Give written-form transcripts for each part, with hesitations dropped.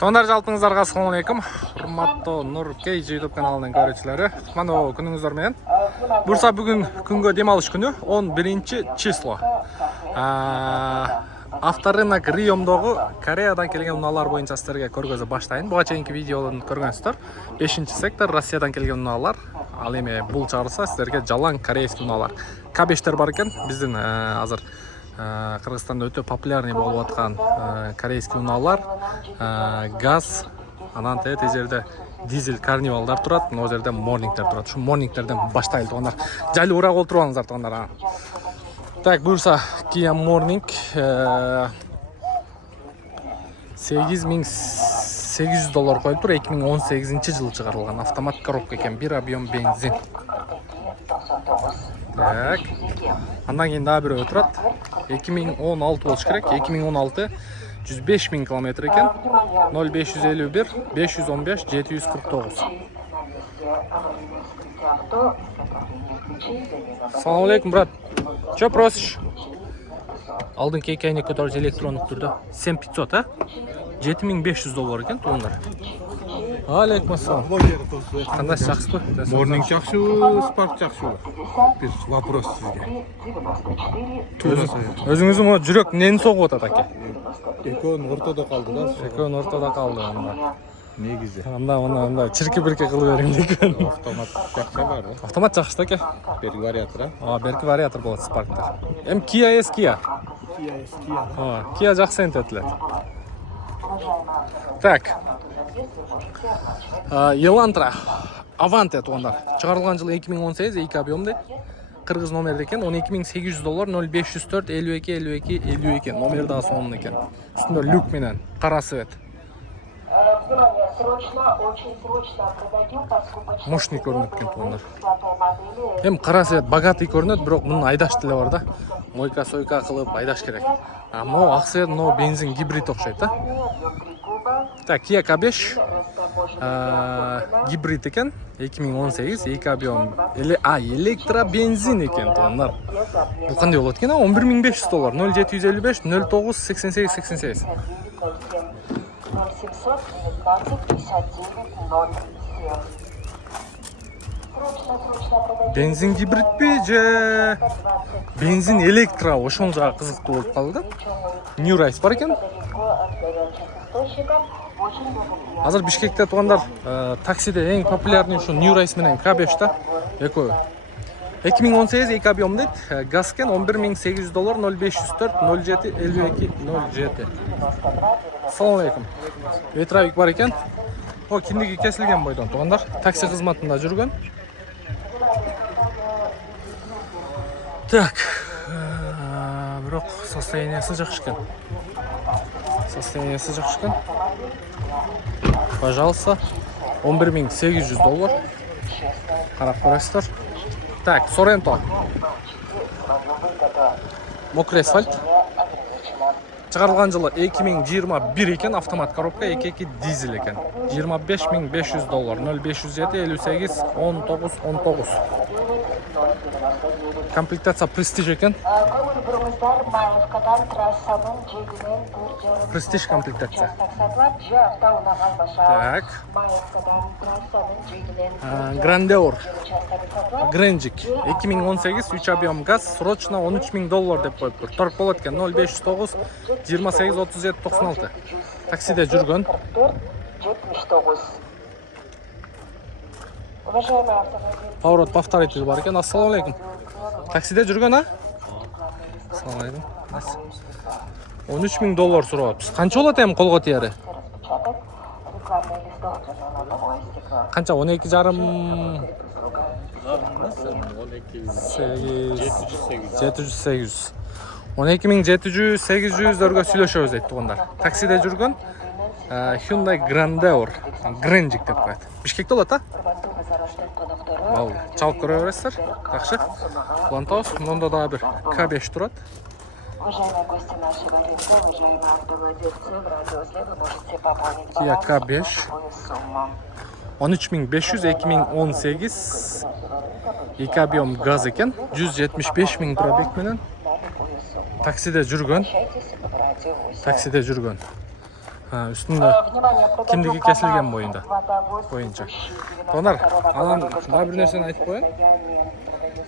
Тондар жалпыңыздарга ассаламу алейкум. Урматтуу Нур Кейджи YouTube каналынын көрүүчүлөрү. Кутмандуу күнүңүздөр менен. Бурса бүгүн күнгө дем алыш күнү 11 число. Авторынок Риомдогу Кореядан келген унаалар боюнча сиздерге көргөзө баштайын. Буга чейинки видеону көргөнсүздөр. 5-сектор Россиядан келген унаалар. Ал эми бул чыгарылса сиздерге жалаң корейский унаалар. К5тер бар экен. Биздин азыр Кыргызстанда өтө популярный болуп аткан корейский унаалар, газ, анан тез жерде дизель карнивалдар турат, мына жерде морнингтер турат. Ушу морнингтерден баштайлы туугандар. Жайлы урак олтуруп алыңыздар туугандар. Так, буюрса Kia Morning 8800 доллар коюлуп тур. 2018-жылы чыгарылган автомат коробка экен, бир объем бензин. Так. Андан кийин дагы бирөө турат. 2016 болуш керек. 2016 105 000 километр экен. 0551 515 749. Салам алейкум, брат. Чё просишь? Алдын кейкайны көтөрүш электрондук түрдө 7500, а? 7500 доллар экен туугандар. Алейкум ассалам. Кандай жакшыбы? Morning жакшыбы, Spark жакшыбы? Бир вопрос сизге. Өзүңүздүн могу жүрөк нени согуп атат аке? Экөөнүн ортодо калды да. Экөөнүн ортодо калды анда. Негизи. Анда чирки-бирки кылып бериң экен. Автомат жакшы бар да. Автомат жакшы да аке. Берги вариатор, Берки вариатор болот Spark'тар. Эми Kia S Kia. Kia жакшы энтетилет. Так. Elantra Avante туугандар. Чыгарылган жылы 2018, 2 объем дейт. Кыргыз номерде экен, 12800 доллар, 0504 52 52 52 номер дагы сонун экен. Үстүндө люк менен кара свет. Мощный көрүнөт экен туугандар. Эми кара свет богатый көрүнөт, бирок мунун айдаш деле бар да. Мойка-сойка кылып айдаш керек. Могу ак свет, могу бензин гибрид окшойт да. Так, Kia K5 гибрид экен, 2018, 2 объем. Электробензин экен туугандар. Бул кандай болот экен? 11500 доллар, 0755 09 88 88. 0759 Бензин гибридпи же бензин электро, ошол жагы кызыктуу болуп калды да. New Rise бар экен. Азыр Бишкекте туугандар таксиде эң популярный ушу New Rise менен K5 да. Экөө. 2018 2 объем дейт. Газ экен 11800 доллар, 0504 07 52 07. Салам алейкум. Ветровик бар экен. Киндиги кесилген бойдон туугандар. Такси кызматында жүргөн. Так. Бирок состояниясы жакшы экен. Пожалуйста. 11800 доллар. Карап көрөсүздөр. Так, Sorento. Мокрый асфальт. Чыгарылган жылы 2021 экен, автомат коробка, 2 дизель экен. 25500 доллар, 0507 58 19 19. Комплектация Prestige экен. Prestige комплектация. Так. Grandeur. Гренжик. 2018, 3 объем газ, срочно 13000 доллар деп коюптур. Торг болот экен 0509 28 37 96. Таксиде жүргөн. Поворот повторитель бар экен. Ассаламу алейкум. Таксиде жүргөн, а? Ассаламу алейкум. 13000 доллар сурап атпыз. Канча болот эми колго тиери? Канча? 12,5 700 12700-800 сүйлөшөбүз дейт туугандар. Таксиде жүргөн Hyundai Grandeur, Гренжик деп коет. Бишкекте болот, а? Бал, чалып көрө бересиздер. Жакшы. Кулантабыз. Мында дагы бир K5 турат. Kia K5 13500 2018 2 объем газ экен, 175 000 пробег менен. Таксиде жүргөн. Үстүндө кимдиги кесилген боюнча. Туугандар, анан дагы бир нерсени айтып коеюн.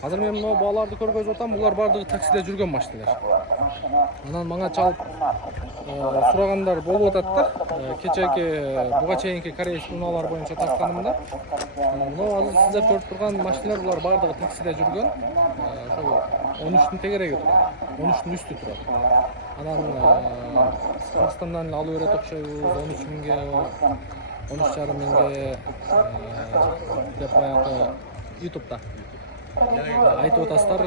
Азыр мен мына баларды көргөзүп атам, булар бардыгы таксиде жүргөн машиналар. Анан мага чалып сурагандар болуп атат да. Кечеки буга чейинки корейский унаалар боюнча тартканымда, мына азыр сиздер көрүп турган машиналар булар бардыгы таксиде жүргөн. Ошол 13-түн тегереги турат, 13-түн үстү турат. Анан Кыргызстандан алып берет окшойбуз, 13 миңге, 13,5 миңге деп баягы YouTube'да айтып атасыздар.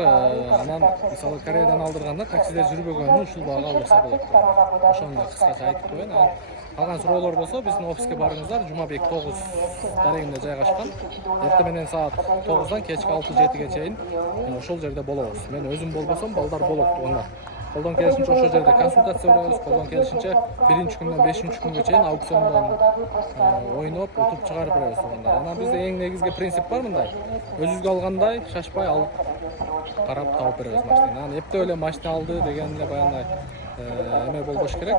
Анан мисалы Кореядан алдырганда таксиде жүрбөгөнү ушул бага алдырса болот. Ошону кыскача айтып коеюн. Калган суроолор болсо биздин офиске барыңыздар. Жумабек 9 дарегинде жайгашкан. Эртең менен саат 9-дан кечки 6-7-ге чейин ошол жерде болобуз. Мен өзүм болбосом, балдар болот туугандар. Колдон келишинче ошол жерде консультация беребиз. Колдон келишинче 1-күндөн 5-күнгө чейин аукциондон ойноп, утуп чыгарып беребиз туугандар. Анан бизде эң негизги принцип бар мындай. Өзүбүзгө алгандай шашпай алып карап тауып беребиз машинаны. Анан эптеп эле машина алды деген эле баягындай эме болбош керек.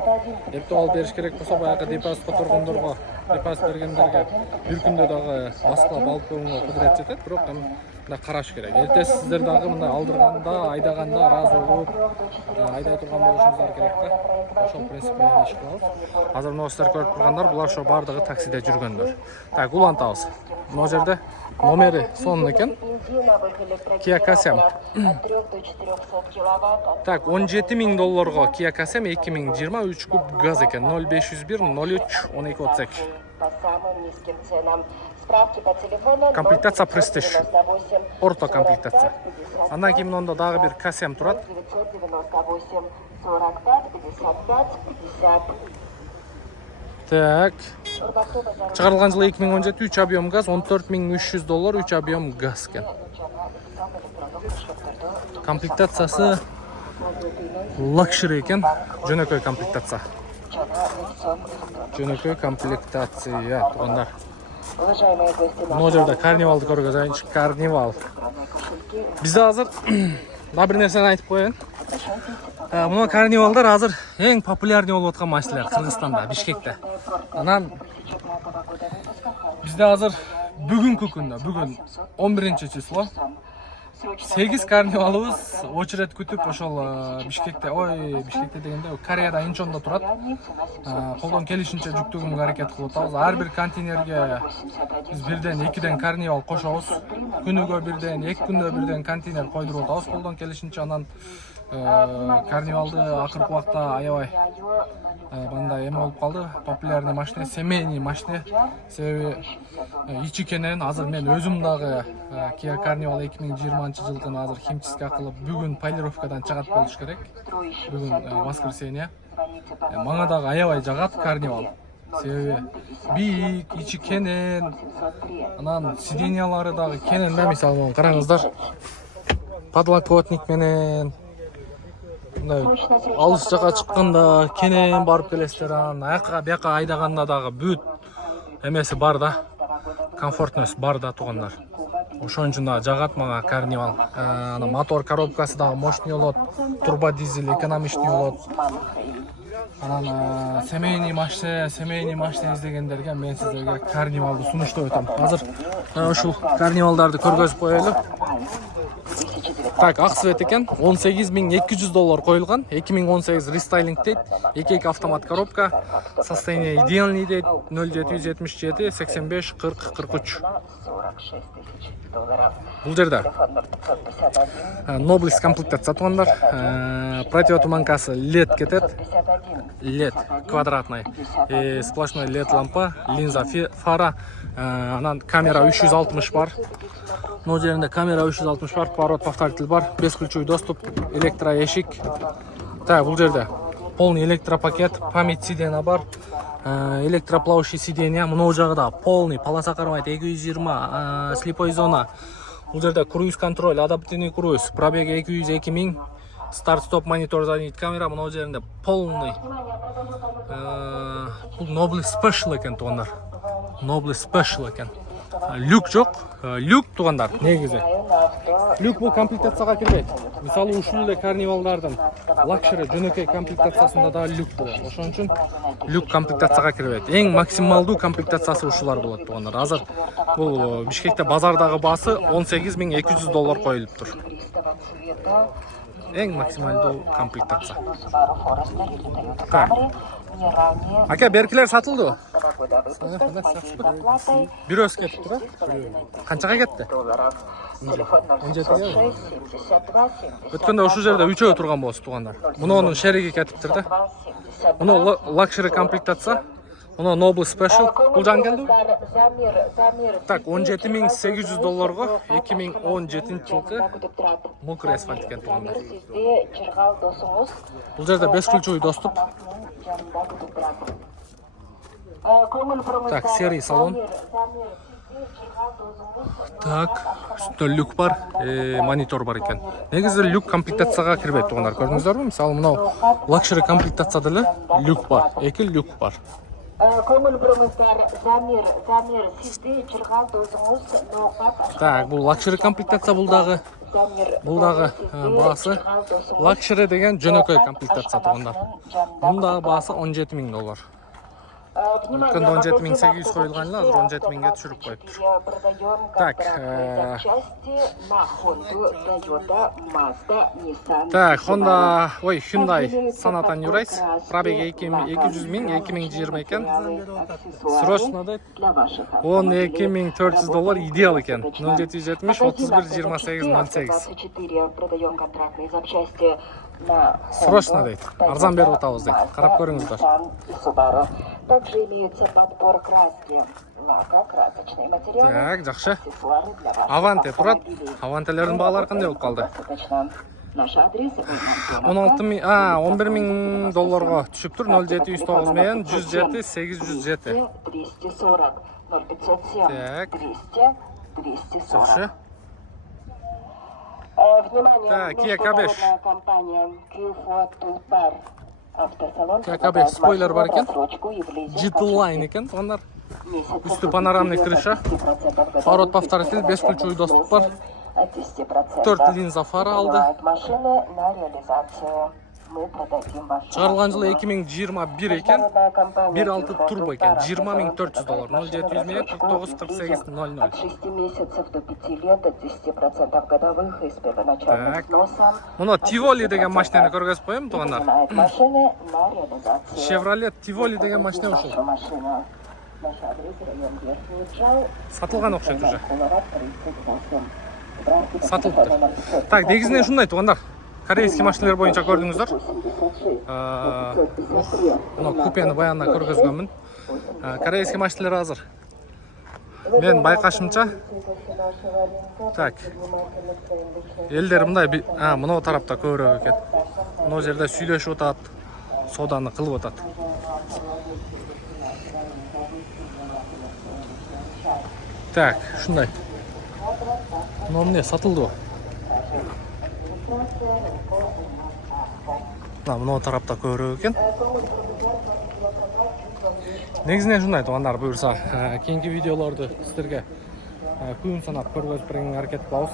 Эптеп алып бериш керек болсо баягы депозит которгондорго, депозит бергендерге бир күндө дагы баскылап алып коюунга кудурет жетет, бирок мындай караш керек. Эртеси сиздер дагы мындай алдырганда, айдаганда ыраазы болуп, айдай турган болушуңуздар керек да. Ошол принцип менен иш кылабыз. Азыр мына сиздер көрүп тургандар булар ошо бардыгы таксиде жүргөндөр. Так, улантабыз. Мына жерде номери сонун экен. Kia Kasem. Так, $17,000 Kia Kasem 2023 куб газ экен. 0501 03 12 32. По самым низким ценам. Справки по телефону. Комплектация Prestige. Орто комплектация. Андан кийин монда дагы бир Kasem турат. 998 45 55 50. Так. Чыгарылган жылы 2017, 3 объем газ, $14,300, 3 объем газ экен. Комплектациясы лакшери экен, жөнөкөй комплектация. Жөнөкөй комплектация, туугандар. Мына жерде карнивалды көргөзөйүнчү, карнивал. Бизде азыр дагы бир нерсени айтып коеюн. Мына карнивалдар азыр эң популярный болуп аткан машиналар Кыргызстанда, Бишкекте. Анан бизде азыр бүгүнкү күндө, бүгүн 11-число 8 карнивалыбыз очередь күтүп ошол Бишкекте, Бишкекте дегенде Кореяда Инчондо турат. Колдон келишинче жүктөгөнгө аракет кылып атабыз. Ар бир контейнерге биз бирден 2ден карнивал кошобуз. Күнүгө бирден, 2 күндө бирден контейнер койдуруп атабыз. Колдон келишинче анан карнивалды акыркы убакта аябай мындай эме болуп калды. Популярный машина, семейный машина. Себеби ичи кенен азыр мен өзүм дагы Kia Carnival 2020-жылкын азыр химчистка кылып бүгүн полировкадан чыгат болуш керек. Бүгүн воскресенье. Мага дагы аябай жагат Carnival. Себеби бийик, ичи кенен, анан сиденьялары дагы кенен да, мисалы караңыздар. Подлокотник менен алыс жака чыкканда кенен барып келесиздер, анан аяка бияка айдаганда дагы бүт эмеси бар да, комфортность бар да туугандар. Ошон үчүн да жагат мага Carnival. Анан мотор коробкасы дагы мощный болот, турбо дизель экономичный болот. Анан семейный машина издегендерге мен сиздерге Carnivalды сунуштап атам. Азыр ушул Carnivalдарды көргөзүп коелу. Так, ак свет экен, $18,200 коюлган, 2018 рестайлинг дейт, 2 автомат коробка, состояние идеальный дейт, 0777 85 40 43. Бул жерде Nobles комплектация туугандар, противотуманкасы LED кетет, LED квадратный, сплошной LED лампа, линза фара, анан камера 360 бар. Мына жеринде камера 360 бар, поворот повторитель бар, бесключевой доступ, электроэшик. Так, бул жерде полный электропакет, память сиденья бар, электроплавающий сиденья. Мына жагында полный полоса кармайт 220, слепой зона. Бул жерде круиз контроль, адаптивный круиз, пробег 202 000, старт-стоп монитор, задний камера. Мына жеринде полный бул Noble Special экен туугандар. Noble Special экен. Люк жок, люк туугандар негизи. Люк бул комплектацияга кирбейт. Мисалы ушул эле карнивалдардын лакшери жөнөкөй комплектациясында да люк болот. Ошон үчүн люк комплектацияга кирбейт. Эң максималдуу комплектациясы ушулар болот туугандар. Азыр бул Бишкекте базардагы баасы $18,200 коюлуптур. Эң максималдуу комплектация. Так. Ака, беркилер сатылды. Бирөөсү кетиптир, а? Канчага кетти? 17. Өткөндө ушул жерде 3 турган болсу туугандар. Мунунун шериги кетиптир да. Муну лакшери комплектация. Муну Noble Special. Бул жан келди? Так, $17,800 2017-жылкы мокрый асфальт экен туугандар. Бул жерде 5 ключевой доступ. Так, серый салон. Так, үстүндө люк бар, монитор бар экен. Негизи люк комплектацияга кирбейт туугандар. Көрдүңүздөрбү? Мисалы мынау лакшери комплектацияда эле люк бар, 2 люк бар. Так, бул лакшери комплектация бул дагы баасы. Лакшери деген жөнөкөй комплектация туугандар. Мунун дагы баасы $17,000. Өткөндө 17,800 коюлган эле, азыр 17,000ге түшүрүп коюптур. Так, Honda, Hyundai Sonata New Race, пробеги 200,000, 2020 экен. Срочно дейт. $12,400 идеал экен. 0770 31 28 08. Срочно дейт. Арзан берип атабыз дейт. Карап көрүңүздөр. Также имеется подбор краски, лака, красочные материалы. Так, жакшы. Аванте турат. Авантелердин баалары кандай болуп калды? Наш адрес 11,000 түшүптүр. 0709 менен 107 807. 240 0507 Так. 200 240. Жакшы. Внимание, Так, Kia K5. компания Q4 Toolbar. Автосалон. Kia K5 спойлер бар экен. GT-Line экен, туугандар. Үстү панорамный крыша. Поворот повторитель, 5 ключевой доступ бар. 4 линза фара алды. Машины на реализацию. Мы продадим вашу. Чыгарылган жылы 2021 экен. 1.6 турбо экен. $20,400. 0700 менен 49 48 00. От 6 месяцев до 5 лет от 10% годовых из первоначального взноса. Муну Tivoli деген машинени көргөзүп коем, туугандар. Машины на реализацию. Chevrolet Tivoli деген машина ушул. Машина. Наш адрес район Верхний Джал. Сатылган окшойт уже. Куловат 38. Сатылыптыр. Так, негизинен ушундай туугандар. Корейский машиналар боюнча көрдүңүздөр. Мына купени баягында көргөзгөнмүн. Корейский машиналар азыр. Мен байкашымча. Так. Элдер мындай, мына тарапта көбүрөөк экен. Мына жерде сүйлөшүп атат, соданы кылып атат. Так, ушундай. Мына эмне сатылды? Мына тарапта көбүрөөк экен. Негизинен ушундай туугандар, буюрса, кийинки видеолорду сиздерге күн санап көргөзүп берүүгө аракет кылабыз.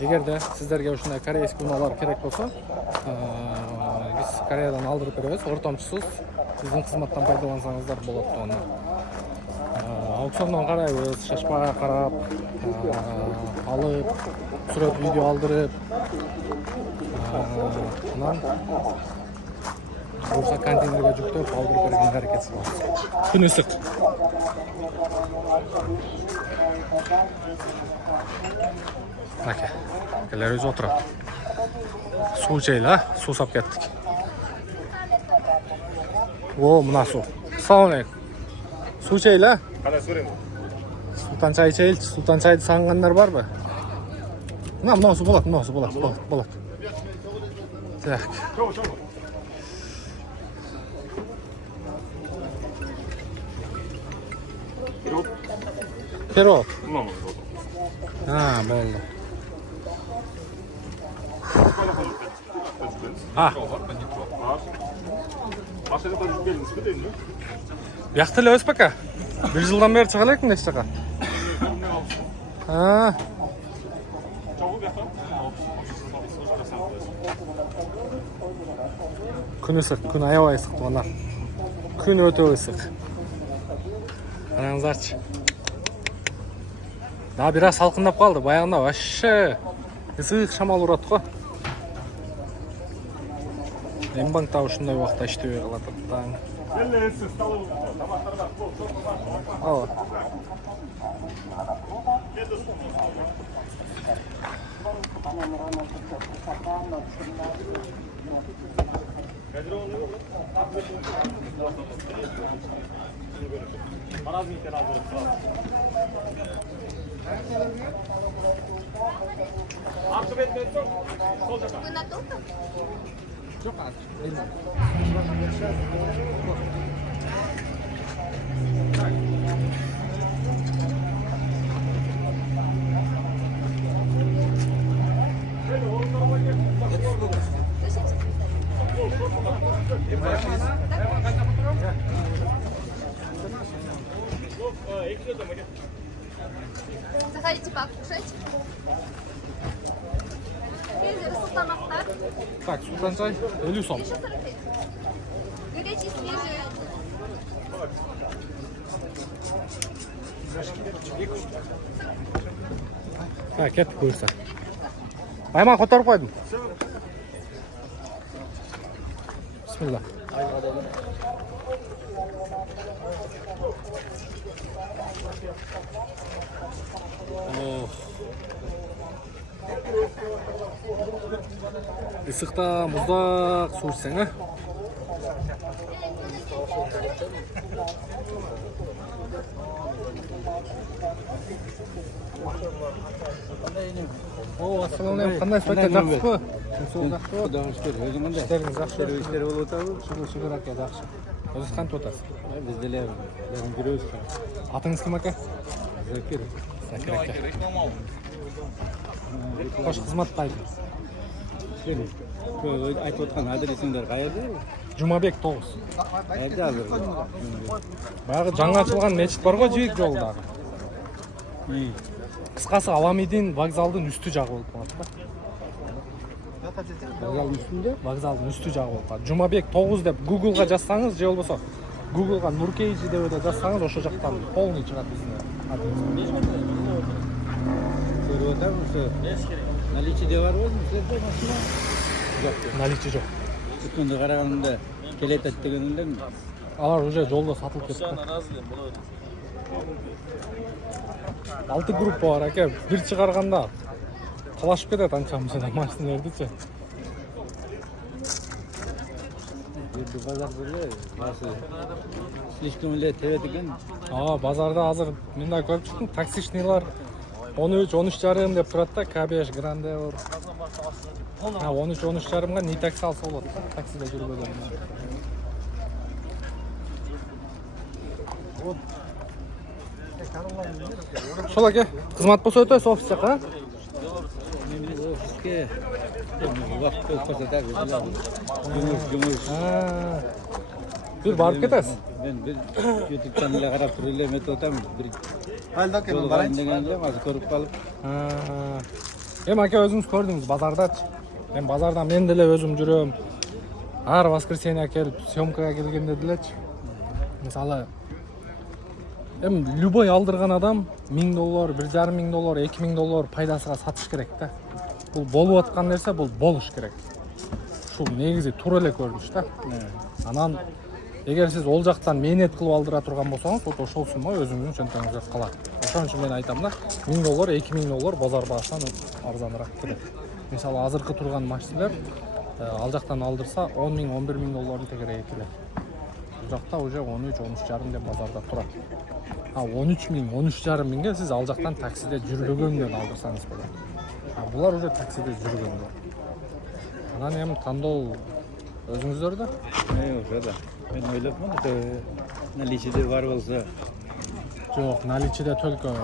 Эгерде сиздерге ушундай корейский унаалар керек болсо, биз Кореядан алдырып беребиз, ортомчусуз. Биздин кызматтан пайдалансаңыздар болот туугандар. Аукциондон карайбыз, шашпага карап, алып, сүрөт видео алдырып, анан буюрса контейнерге жүктөп алдырып бергенге аракет кылабыз. Күн ысык. Аке, келер өзү отурат. Суу чейли, суу сап кеттик. Мына суу. Салам алейкум. Суу чейли? Кандай сурем? Султан чай чейилчи, султан чайды саңгандар барбы? Мына суу болот, болот. Так. Пирог. Болду. Машина жүрүп келдиңизби дейм, Бияқта эле өспөк а? 1 жылдан бери чыга элекмин эч жака. Күн ысык, күн аябай ысык балдар. Күн өтө ысык. Караңыздарчы. Да бир аз салкындап калды. Баягында вообще ысык шамал урат го. Мбанкта ушундай убакта иштебей калат таң. Ал. Заходите покушать. Бензин, султановка. Так, султан чай 50 сом. 45. Горячий, свежий. Так, кеттик буюрса. Айман которуп койдум. Бисмилла. Ысыкта муздак суу ичсең, а? О, ассалаумалейкум. Кандай сөйттө, жакшысызбы? Кудайга шүкүр. Өзүң кандай? Işleriniz yaxşı. Иштер болуп атабы? Şükür aka, yaxşı. Өзүңүз кантип атасыз? Биз деле жүрөбүз. Атыңыз ким ака? Закир. Закир ака. Кош кызматтайбы. Сен айтып аткан адресиңдер каерде? Жумабек 9. Каерде азыр? Баягы жаңы ачылган мечит бар го Жибек жолундагы. Кыскасы Аламидин вокзалдын үстү жагы болуп калат да. Вокзалдын үстүндө? Вокзалдын үстү жагы болуп калат. Жумабек 9 деп Google'га жазсаңыз, же болбосо Google'га Нуркейжи деп жазсаңыз, ошо жактан полный чыгат биздин адресибиз. Көрүп атам, ошо наличиде барбы силерде машина? Жок. Наличи жок. Өткөндө караганда келетет дегенде Алар уже жолдо сатылып кетти. 6 группа бар ака, бир чыгарганда талашып кетет анчамыз машиналардычы. бул базарда эле баасы слишком эле тебет экен. Базарда азыр мен да көрүп чыктым, таксичныйлар 13-13,5 деп турат да, Кабеш, Гранде бар. 13-13,5-га не такси алса болот, таксиде жүргөзөм. Ошол аке, кызмат болсо өтөсүз офис жака. Офиске убакыт болсо так жумуш. Бир барып кетесиз. Мен бир YouTube-тан эле карап туруп эле эметип атам. Бир Алдакен барайын дегенде азыр көрүп калып. Эми аке өзүңүз көрдүңүз базардачы. Мен деле өзүм жүрөм. Ар воскресенье келип съемкага келгенде делечи. Мисалы любой алдырган адам $1000, $1,500, $2,000 пайдасыга сатыш керек да. Бул болуп аткан нерсе, бул болуш керек. Ушул негизи туура эле көрүнүш да. Анан эгер сиз ол жактан мээнет кылып алдыра турган болсоңуз, ошол сумма өзүңүздүн чөнтөгүңүзгө калат. Ошон үчүн мен айтам да, $1000, $2,000 базар баасынан арзаныраак келет. Мисалы азыркы турган машиналар ал жактан алдырса $10,000, $11,000 тегерээге келет. Бул жакта уже 13-13,5 деп базарда турат. 13,000, 13,5 сиз ал жактан таксиде жүрбөгөндөн алдырсаңыз болот. Булар уже таксиде жүргөндө. Анан эми тандоо өзүңүздөрдө? Ошо да. Мен ойлопмун, наличиде бар болсо. Жок, наличиде только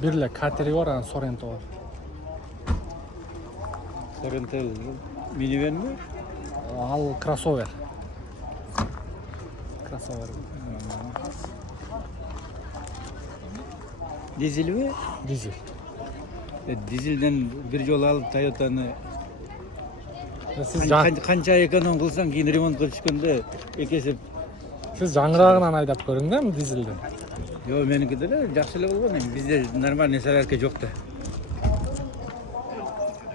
бир эле катери бар, анан Sorento бар. Sorento минивенби? Ал кроссовер. Кроссовер. Дизельби? Дизель. Дизелден бир жолу алып Toyota'ны Сіз Қанша эконом қылсаң, кейін ремонт қылып түшкенде екесе. Сіз жаңырағынан айдап көрдің да дизельден? Yo, менікі де жақсы эле болгон. Бізде нормальный солярка жоқ та.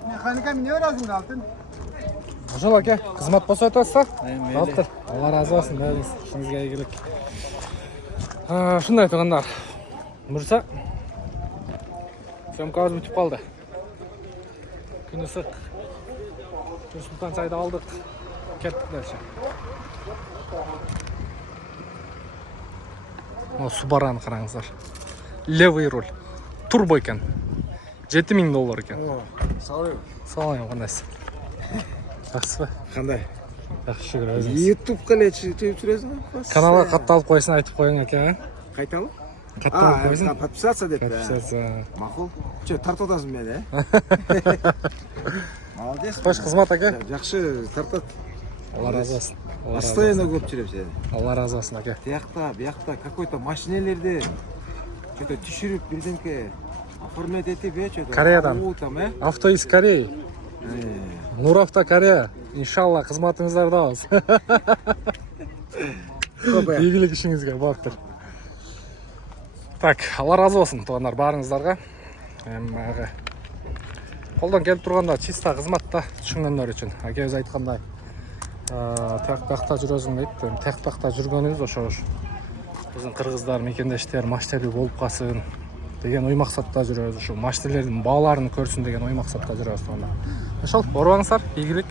Mekanika mı ne öğrendin altın? Ошол аке, кызмат болсо айтасыз да? Мейлі. Жаптыр. Алла разы болсын, бәріңіз ішіңізге ийгилик. Шундай туугандар. Мурса съемкабыз бүтүп калды. Күн ысык. Нур-Султан чайды алдык. Кеттик дальше. Субараны караңыздар. Левый руль. Турбо экен. $7000 экен. Салам, кандайсыз? Жақсы ба? Қандай? Жақсы шүкір өзіңіз. YouTube қалай чөйіп жүресің ба? Каналға қатты алып қойсын, айтып қойың әке. Қайталы? Қатты алып қойсын. Подписаться деп. Подписаться. Мақұл. Тартып отырсың мені, Молодец. Қош қызмат әке. Жақсы тартат. Алла разы болсын. Постоянно көп жүріп сен. Алла разы болсын әке. Бияқта какой-то машинелерді что-то түшіріп бірдеңке оформлять етіп, что-то. Кореядан. Авто из Кореи. Нуравто Корея. Иншалла қызматыңыздарда болсын. Игілік ішіңізге баптыр. Так, Алла разы болсын туғандар барыңыздарға. Қолдан келіп тұрғанда чиста қызматта түшінгендер үшін. Әке өзі айтқандай. Таяқтақта жүресің дейді. Таяқтақта жүргеніңіз ошо біздің қырғыздар мекендештер масштабы болып қалсын деген ой мақсатта жүрөбүз. Ушу масштабтердин бааларын көрсүн деген ой мақсатта жүрөбүз. Ошол, орубаңыздар, ийгилик.